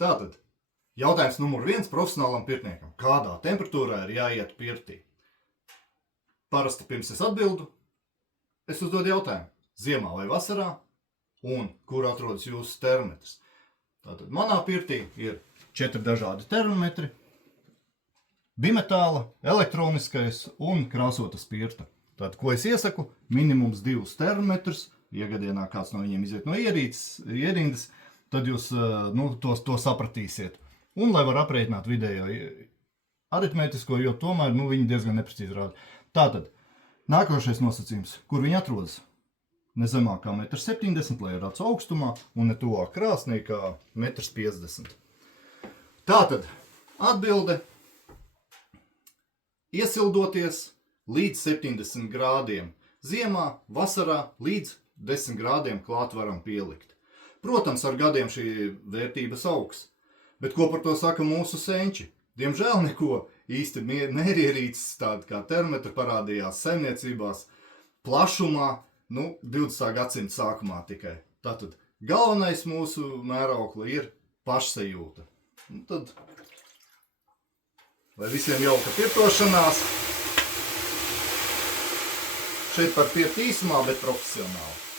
Tātad, jautājums numur 1 profesionālam pirtniekam. Kādā temperatūrā ir jāiet pirtī? Parasti pirms es atbildu, es uzdodu jautājumu. Ziemā vai vasarā? Un kur atrodas jūsu termometrs? Tātad, manā pirtī ir 4 dažādi termometri. Bimetāla, elektroniskais un krāsota spirta. Tātad, ko es iesaku? Minimums 2 termometrus. Ja gadienā kāds no viņiem iziet no ierindas, tad jūs to sapratīsiet. Un lai var aprēķināt vidējo aritmētisko, jo tomēr viņi diezgan neprecīzi rāda. Tātad, nākošais nosacījums, kur viņi atrodas? Ne zemāk kā 1,70 m, lai ir acu augstumā, un ne tuvāk krāsnī kā 1,50 m. Tātad, atbilde. Iesildoties līdz 70 grādiem. Ziemā, vasarā līdz 10 grādiem klāt varam pielikt. Protams, ar gadiem šī vērtības augs. Bet ko par to saka mūsu senči? Diemžēl neko īsti mērierīces tāda kā termometri parādījās saimniecībās plašumā, 20. gadsimta sākumā tikai. Tātad galvenais mūsu mēraukli ir pašsajūta. Tad, lai visiem jauka pirtošanās, šeit par pirti īsumā, bet profesionāli.